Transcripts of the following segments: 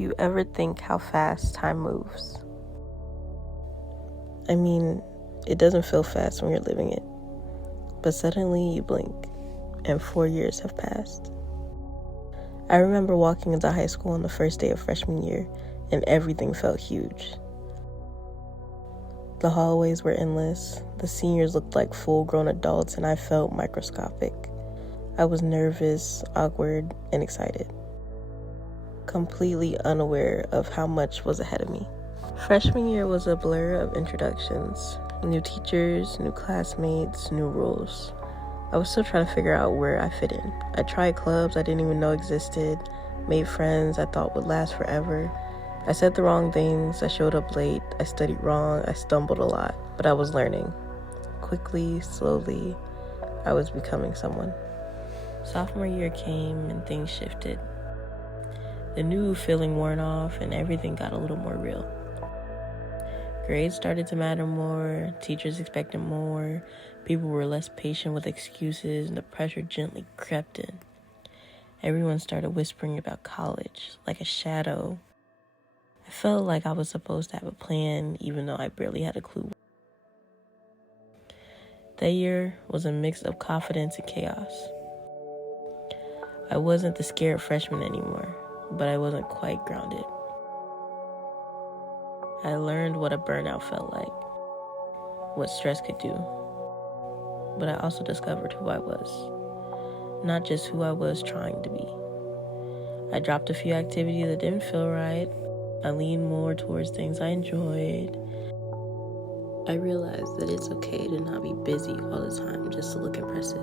Do you ever think how fast time moves? I mean, it doesn't feel fast when you're living it, but suddenly you blink and 4 years have passed. I remember walking into high school on the first day of freshman year and everything felt huge. The hallways were endless, the seniors looked like full-grown adults, and I felt microscopic. I was nervous, awkward, and excited, completely unaware of how much was ahead of me. Freshman year was a blur of introductions, new teachers, new classmates, new rules. I was still trying to figure out where I fit in. I tried clubs I didn't even know existed, made friends I thought would last forever. I said the wrong things, I showed up late, I studied wrong, I stumbled a lot, but I was learning. Quickly, slowly, I was becoming someone. Sophomore year came and things shifted. The new feeling worn off and everything got a little more real. Grades started to matter more, teachers expected more, people were less patient with excuses, and the pressure gently crept in. Everyone started whispering about college, like a shadow. I felt like I was supposed to have a plan, even though I barely had a clue. That year was a mix of confidence and chaos. I wasn't the scared freshman anymore, but I wasn't quite grounded. I learned what a burnout felt like, what stress could do, but I also discovered who I was, not just who I was trying to be. I dropped a few activities that didn't feel right. I leaned more towards things I enjoyed. I realized that it's okay to not be busy all the time just to look impressive.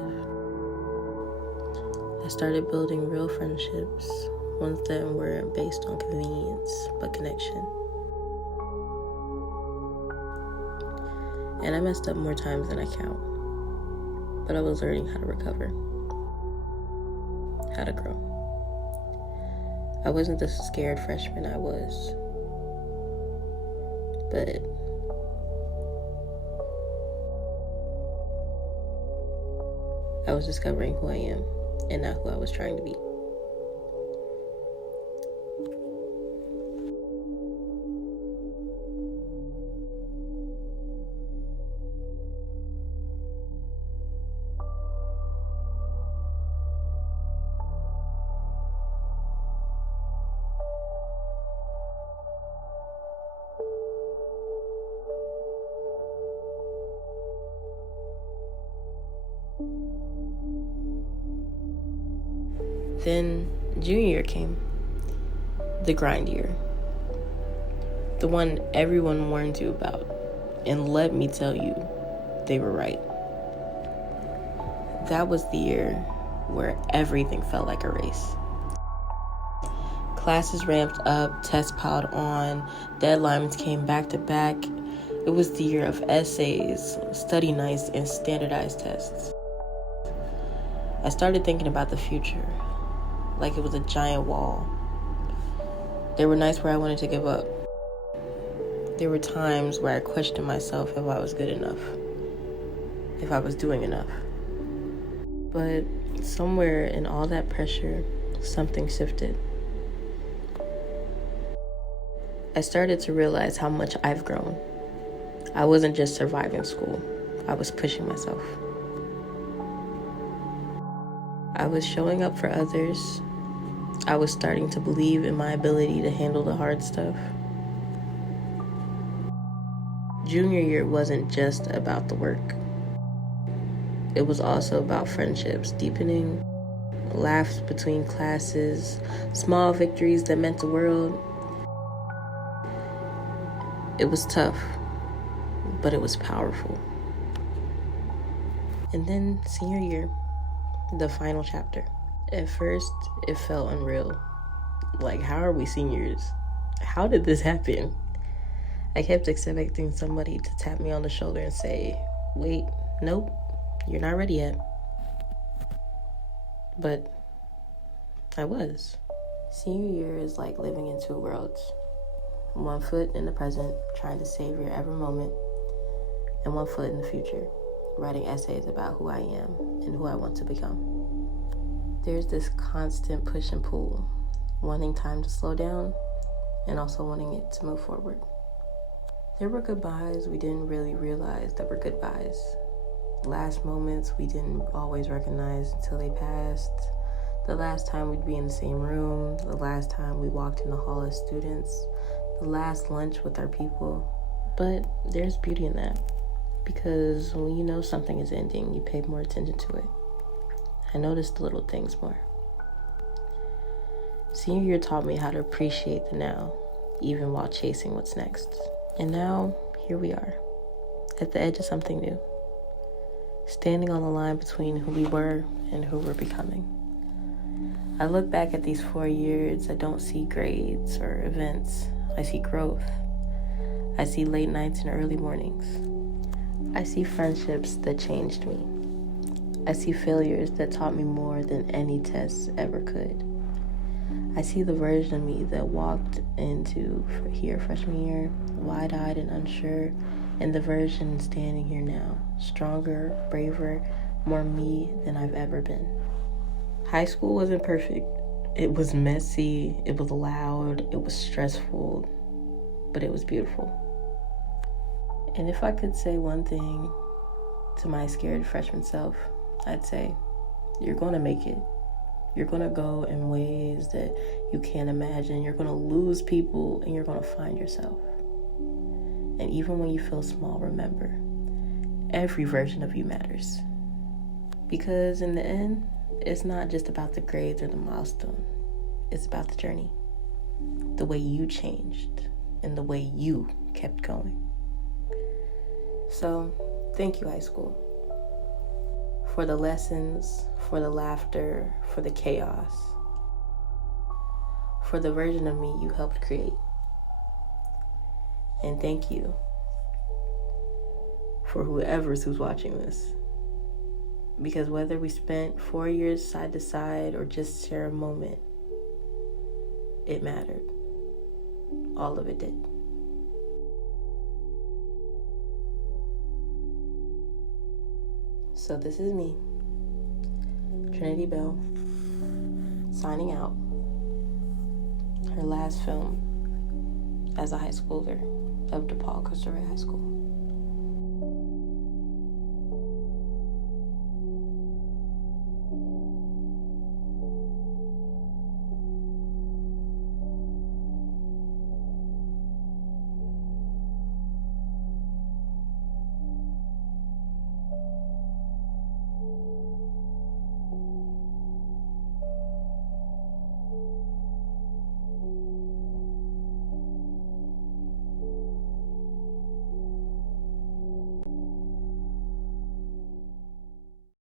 I started building real friendships, ones that weren't based on convenience, but connection. And I messed up more times than I count, but I was learning how to recover, how to grow. I wasn't the scared freshman I was, but I was discovering who I am and not who I was trying to be. Then junior year came, the grind year, the one everyone warned you about, and let me tell you, they were right. That was the year where everything felt like a race. Classes ramped up, tests piled on, deadlines came back to back. It was the year of essays, study nights, and standardized tests. I started thinking about the future, like it was a giant wall. There were nights where I wanted to give up. There were times where I questioned myself if I was good enough, if I was doing enough. But somewhere in all that pressure, something shifted. I started to realize how much I've grown. I wasn't just surviving school, I was pushing myself. I was showing up for others. I was starting to believe in my ability to handle the hard stuff. Junior year wasn't just about the work. It was also about friendships deepening, laughs between classes, small victories that meant the world. It was tough, but it was powerful. And then senior year, the final chapter. At first, it felt unreal. Like, how are we seniors? How did this happen? I kept expecting somebody to tap me on the shoulder and say, wait, nope, you're not ready yet. But I was. Senior year is like living in two worlds. One foot in the present, trying to savor every moment, and one foot in the future, writing essays about who I am and who I want to become. There's this constant push and pull, wanting time to slow down and also wanting it to move forward. There were goodbyes we didn't really realize that were goodbyes. Last moments we didn't always recognize until they passed. The last time we'd be in the same room, the last time we walked in the hall as students, the last lunch with our people. But there's beauty in that, because when you know something is ending, you pay more attention to it. I noticed the little things more. Senior year taught me how to appreciate the now, even while chasing what's next. And now, here we are, at the edge of something new, standing on the line between who we were and who we're becoming. I look back at these 4 years, I don't see grades or events. I see growth. I see late nights and early mornings. I see friendships that changed me. I see failures that taught me more than any tests ever could. I see the version of me that walked into here freshman year, wide-eyed and unsure, and the version standing here now, stronger, braver, more me than I've ever been. High school wasn't perfect. It was messy, it was loud, it was stressful, but it was beautiful. And if I could say one thing to my scared freshman self, I'd say, you're gonna make it. You're gonna go in ways that you can't imagine. You're gonna lose people and you're gonna find yourself. And even when you feel small, remember, every version of you matters. Because in the end, it's not just about the grades or the milestone. It's about the journey, the way you changed, and the way you kept going. So, thank you, high school, for the lessons, for the laughter, for the chaos, for the version of me you helped create. And thank you for whoever's who's watching this. Because whether we spent 4 years side to side or just share a moment, it mattered. All of it did. So this is me, Trinity Bell, signing out. Her last film as a high schooler of DePaul Christopher High School.